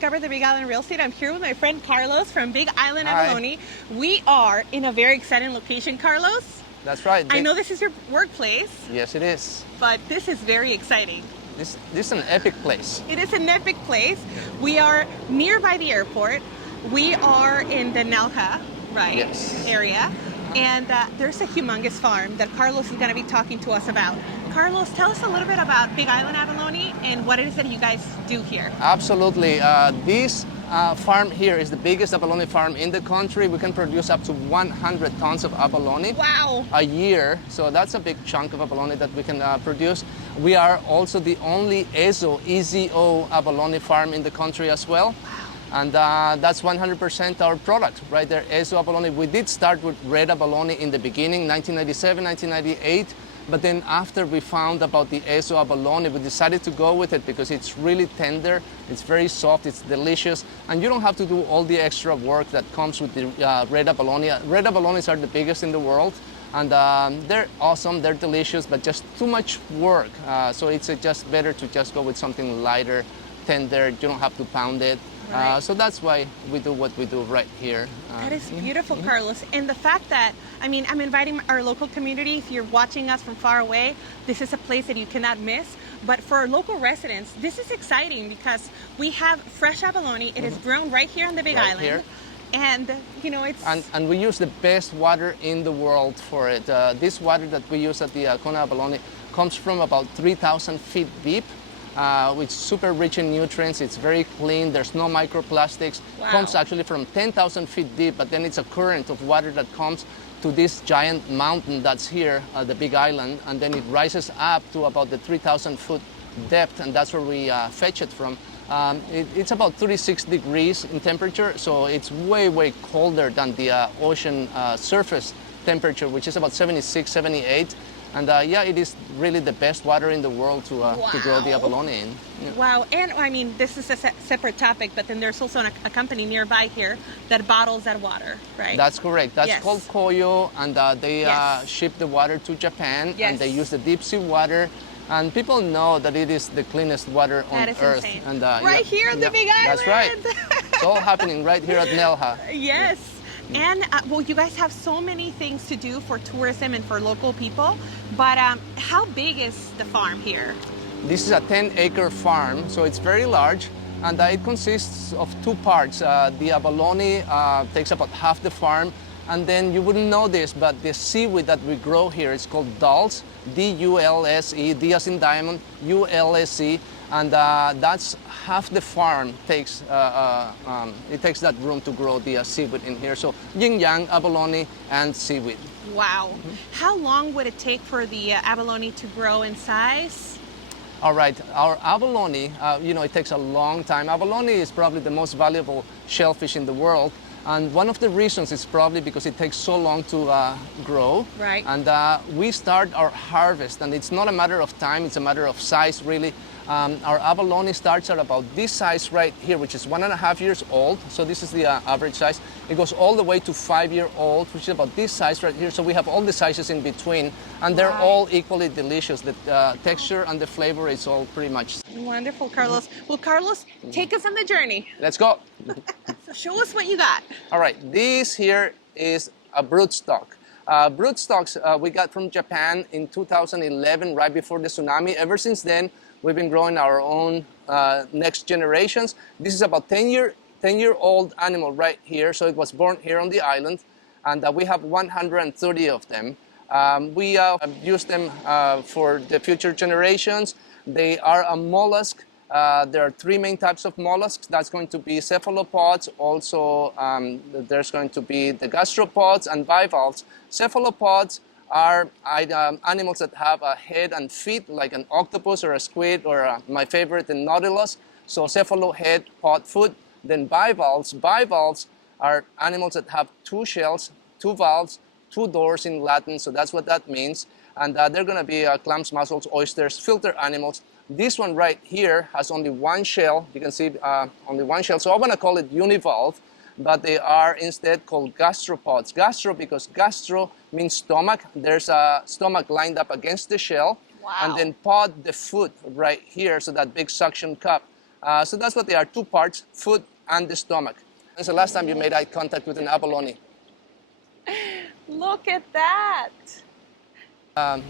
Discover the Big Island Real Estate. I'm here with my friend Carlos from Big Island Hi. Abalone. We are in a very exciting location, Carlos. That's right. I know this is your workplace, Yes, it is. but this is very exciting. This is an epic place. It is an epic place. We are nearby the airport. We are in the Nelja, right, Yes. area. And there's a humongous farm that Carlos is going to be talking to us about. Carlos, tell us a little bit about Big Island Abalone and what it is that you guys do here. Absolutely. This farm here is the biggest abalone farm in the country. We can produce up to 100 tons of abalone Wow. a year. So that's a big chunk of abalone that we can produce. We are also the only EZO abalone farm in the country as well. And that's 100% our product right there, EZO abalone. We did start with red abalone in the beginning, 1997, 1998. But then after we found about the EZO abalone, we decided to go with it because it's really tender, it's very soft, it's delicious, and you don't have to do all the extra work that comes with the red abalone. Red abalones are the biggest in the world, and they're awesome, they're delicious, but just too much work. So it's just better to just go with something lighter, tender, you don't have to pound it. Right. So that's why we do what we do right here. That is beautiful, Carlos. And the fact that, I mean, I'm inviting our local community. If you're watching us from far away, this is a place that you cannot miss. But for our local residents, this is exciting because we have fresh abalone. It is grown right here on the Big Right Island. here. And, you know, it's... And we use the best water in the world for it. This water that we use at the Kona Abalone comes from about 3,000 feet deep. It's super rich in nutrients, it's very clean, there's no microplastics. Wow. Comes actually from 10,000 feet deep, but then it's a current of water that comes to this giant mountain that's here, the Big Island, and then it rises up to about the 3,000 foot depth, and that's where we fetch it from. It's about 36 degrees in temperature, so it's way, way colder than the ocean surface temperature, which is about 76, 78. And yeah, it is really the best water in the world to grow the abalone in. Yeah. Wow, and I mean, this is a separate topic, but then there's also a company nearby here that bottles that water, right? That's correct. That's Yes. called Koyo, and they Yes. ship the water to Japan, Yes. and they use the deep sea water. And people know that it is the cleanest water on That is Earth. insane. And, Right here on the Big Island. That's right. It's all happening right here at Nelja. Yes. And well, you guys have so many things to do for tourism and for local people, but how big is the farm here? This is a 10-acre farm, so it's very large, and it consists of two parts. The abalone takes about half the farm, and then you wouldn't know this, but the seaweed that we grow here is called dulse, D-U-L-S-E, D as in diamond, U-L-S-E, and that's half the farm takes. It takes that room to grow the seaweed in here. So yin-yang, abalone, and seaweed. Wow. How long would it take for the abalone to grow in size? All right, our abalone, you know, it takes a long time. Abalone is probably the most valuable shellfish in the world. And one of the reasons is probably because it takes so long to grow. Right. And we start our harvest, and it's not a matter of time, it's a matter of size, really. Our abalone starts at about this size right here, which is 1.5 years old. So this is the average size. It goes all the way to 5-year-old, which is about this size right here. So we have all the sizes in between, and they're Right. all equally delicious. The texture and the flavor is all pretty much. Wonderful, Carlos. Well, Carlos, take us on the journey. Let's go. So show us what you got. All right, this here is a broodstock. Broodstocks we got from Japan in 2011, right before the tsunami. Ever since then, we've been growing our own next generations. This is about 10-year-old animal right here. So it was born here on the island, and we have 130 of them. We use them for the future generations. They are a mollusk. There are three main types of mollusks. That's going to be cephalopods. Also, there's going to be the gastropods and bivalves. Cephalopods are animals that have a head and feet like an octopus or a squid or my favorite, the nautilus. So cephalohead, pod, foot. Then bivalves. Bivalves are animals that have two shells, two valves, two doors in Latin. So that's what that means. And they're going to be clams, mussels, oysters, filter animals. This one right here has only one shell. You can see only one shell. So I want to call it univalve, but they are instead called gastropods. Gastro because gastro means stomach. There's a stomach lined up against the shell. Wow. And then pod, the foot right here, so that big suction cup So that's what they are, two parts, food and the stomach. When's the last time you made eye contact with an abalone? Look at that.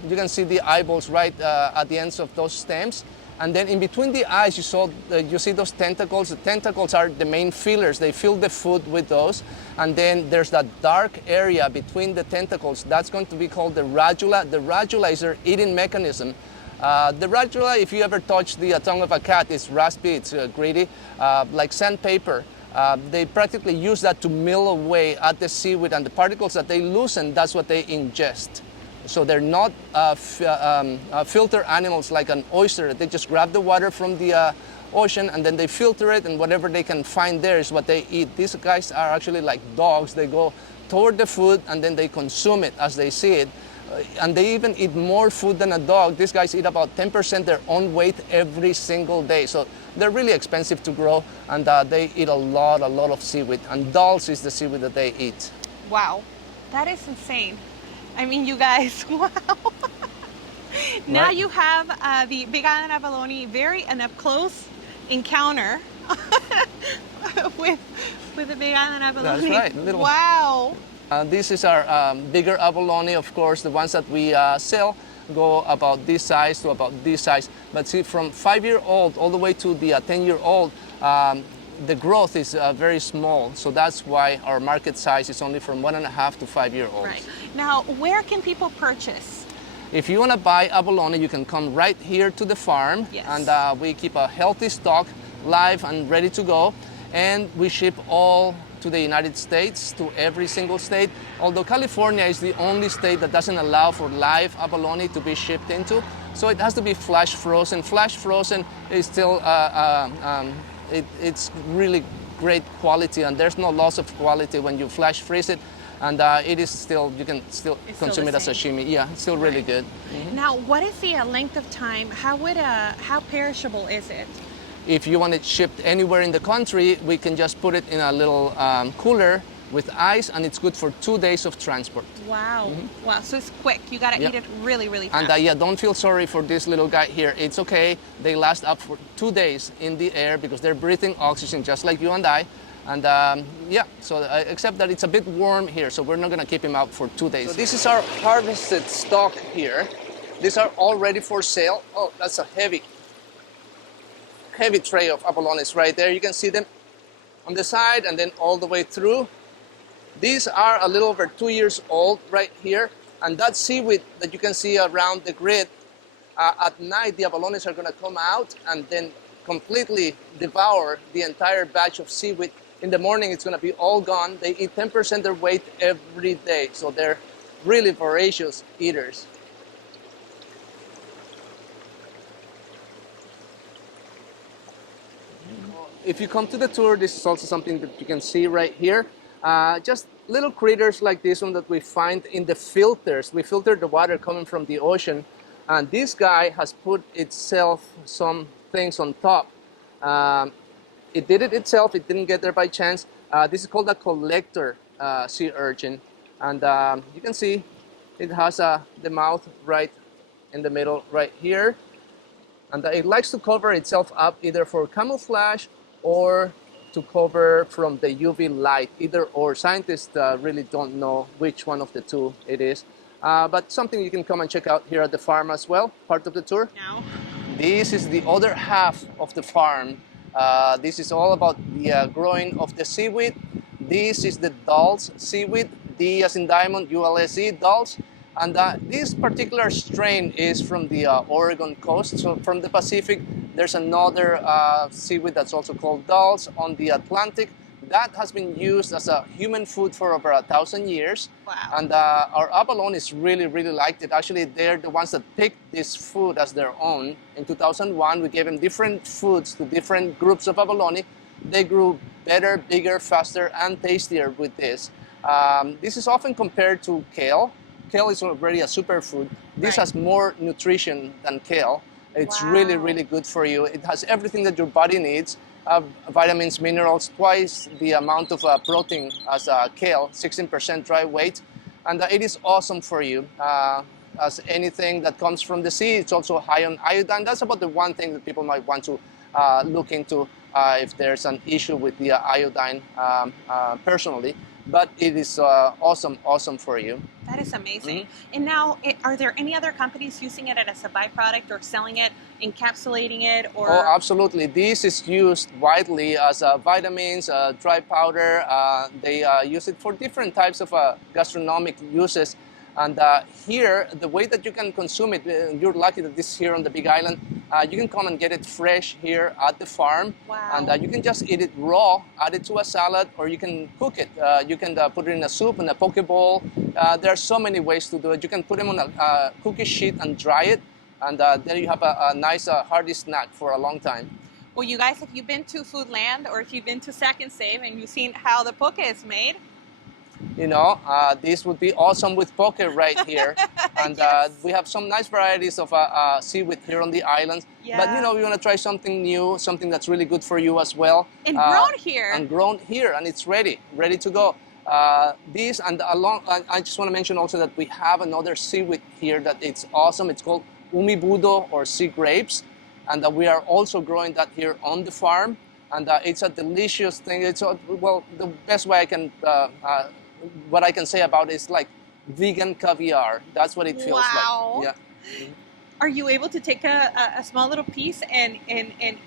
You can see the eyeballs right at the ends of those stems. And then in between the eyes, you see those tentacles. The tentacles are the main fillers. They fill the food with those. And then there's that dark area between the tentacles. That's going to be called the radula. The radula is their eating mechanism. The radula, if you ever touch the tongue of a cat, it's raspy, it's gritty, like sandpaper. They practically use that to mill away at the seaweed, and the particles that they loosen, that's what they ingest. So they're not filter animals like an oyster. They just grab the water from the ocean and then they filter it, and whatever they can find there is what they eat. These guys are actually like dogs. They go toward the food and then they consume it as they see it. And they even eat more food than a dog. These guys eat about 10% their own weight every single day. So they're really expensive to grow, and they eat a lot of seaweed. And dulse is the seaweed that they eat. Wow, that is insane. I mean, you guys, wow. Now Right. you have the Big Island abalone very an up close encounter with the Big Island abalone. That's right. Wow. This is our bigger abalone, of course. The ones that we sell go about this size to about this size. But see, from 5-year-old all the way to the 10-year-old, the growth is very small. So that's why our market size is only from 1.5 to 5-year-olds. Right. Now, where can people purchase? If you want to buy abalone, you can come right here to the farm. Yes. And we keep a healthy stock, live and ready to go. And we ship all to the United States, to every single state. Although California is the only state that doesn't allow for live abalone to be shipped into. So it has to be flash frozen. Flash frozen is still, it's really great quality, and there's no loss of quality when you flash freeze it. And it is still, you can still consume it as sashimi. Yeah, it's still really good. Mm-hmm. Now, what is the length of time? How perishable is it? If you want it shipped anywhere in the country, we can just put it in a little cooler with ice, and it's good for 2 days of transport. Wow. Mm-hmm. Wow, so it's quick. You gotta eat it really, really fast. And yeah, don't feel sorry for this little guy here. It's okay. They last up for 2 days in the air because they're breathing oxygen just like you and I. And yeah, so except that it's a bit warm here, so we're not gonna keep him out for 2 days. So this is our harvested stock here. These are all ready for sale. Oh, that's a heavy tray of abalones right there. You can see them on the side and then all the way through. These are a little over 2 years old right here, and that seaweed that you can see around the grid, at night the abalones are gonna come out and then completely devour the entire batch of seaweed. In the morning it's gonna be all gone. They eat 10% their weight every day, so they're really voracious eaters. If you come to the tour, this is also something that you can see right here. Just little critters like this one that we find in the filters. We filter the water coming from the ocean, and this guy has put itself some things on top. It did it itself, it didn't get there by chance. This is called a collector sea urchin, and you can see it has the mouth right in the middle right here, and it likes to cover itself up either for camouflage or to cover from the UV light, either or. Scientists really don't know which one of the two it is, but something you can come and check out here at the farm as well, part of the tour. Now. This is the other half of the farm. This is all about the growing of the seaweed. This is the dulse seaweed, D as in diamond, ULSE, dulse. And this particular strain is from the Oregon coast. So from the Pacific, there's another seaweed that's also called dulse on the Atlantic. That has been used as a human food for over 1,000 years. Wow. And our abalones really liked it. Actually, they're the ones that picked this food as their own. In 2001, we gave them different foods to different groups of abalone. They grew better, bigger, faster, and tastier with this. This is often compared to kale. Kale is already a superfood. This has more nutrition than kale. It's really good for you. It has everything that your body needs. Vitamins, minerals, twice the amount of protein as kale, 16% dry weight. And it is awesome for you. As anything that comes from the sea, it's also high on iodine. That's about the one thing that people might want to look into if there's an issue with the iodine personally. But it is awesome for you. That is amazing. Mm-hmm. And now, are there any other companies using it as a byproduct or selling it, encapsulating it, or? Oh, absolutely. This is used widely as vitamins, dry powder. They use it for different types of gastronomic uses. And here, the way that you can consume it, you're lucky that this is here on the Big Island. You can come and get it fresh here at the farm. Wow. And you can just eat it raw, add it to a salad, or you can cook it. You can put it in a soup, in a poke bowl. There are so many ways to do it. You can put them on a cookie sheet and dry it. And there you have a nice hearty snack for a long time. Well, you guys, if you've been to Foodland or if you've been to Sack and Save and you've seen how the poke is made, you know, this would be awesome with poke right here. And yes. We have some nice varieties of seaweed here on the islands. Yeah. But, you know, we want to try something new, something that's really good for you as well. And grown here. And grown here, and it's ready to go. This and along, I just want to mention also that we have another seaweed here that it's awesome. It's called umibudo or sea grapes. And we are also growing that here on the farm. And it's a delicious thing. It's, well, the best way I can, what I can say about it is like vegan caviar. That's what it feels wow. like. Yeah. Are you able to take a small little piece and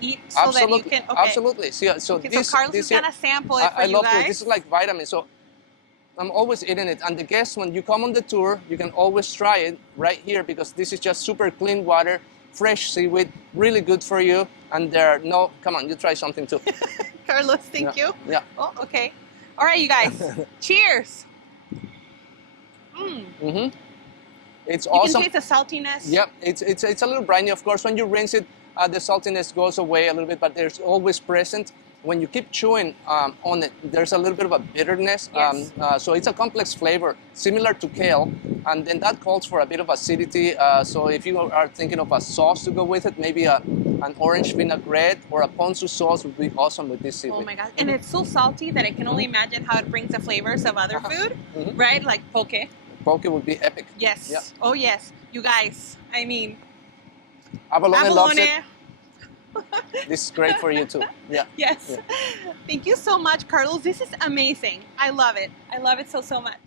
eat so absolutely. that you can? Okay. Absolutely. So okay, this, so Carlos this is gonna sample it for I you love guys. it. This is like vitamin. So I'm always eating it. And the guests, when you come on the tour, you can always try it right here because this is just super clean water, fresh seaweed, really good for you. And there, no, come on, you try something too. Carlos, thank you. Yeah. Oh, okay. All right, you guys. Cheers. Mm-hmm. It's you awesome. You can taste the saltiness. Yep, it's a little briny. Of course, when you rinse it, the saltiness goes away a little bit, but there's always present. When you keep chewing on it, there's a little bit of a bitterness. Yes. So it's a complex flavor, similar to kale, and then that calls for a bit of acidity. So if you are thinking of a sauce to go with it, maybe an orange vinaigrette or a ponzu sauce would be awesome with this seaweed. Oh my God. And it's so salty that I can only imagine how it brings the flavors of other food, right? Like poke. Poke would be epic. Yes. Yep. Oh, yes. You guys, I mean. Abalone loves it. This is great for you too. Yeah. Yes. Yeah. Thank you so much, Carlos. This is amazing. I love it. I love it so much.